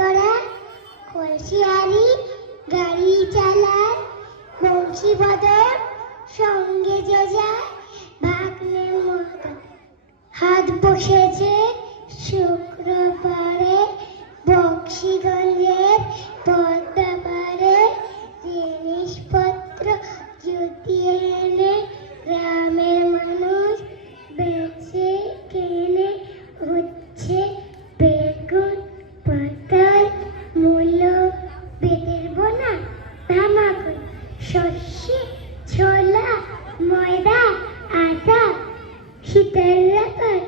করা, কলসি হাড়ি, গাড়ি চালায়, বংশী বদর সঙ্গে যে যায়, ভাগ্নে মতো হাত বসেছে শুক্রবারে, বক্সিগঞ্জের পদ্মাপাড়ে জিনিসপত্র জুটিয়ে এনে গ্রামের মানুষ বেচে কেনে হচ্ছে বেগুন, পটল, মূলো, বেতের বোনা, ধামাকুল, সর্ষে, ছোলা, ময়দা, আটা, শীতের রাখার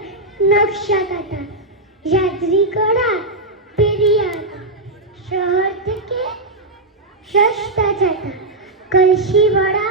নকশা কাটা, যাত্রী করা, পেরিয়ে আসা, শহর থেকে সস্তা ছাতা, কলসি ভরা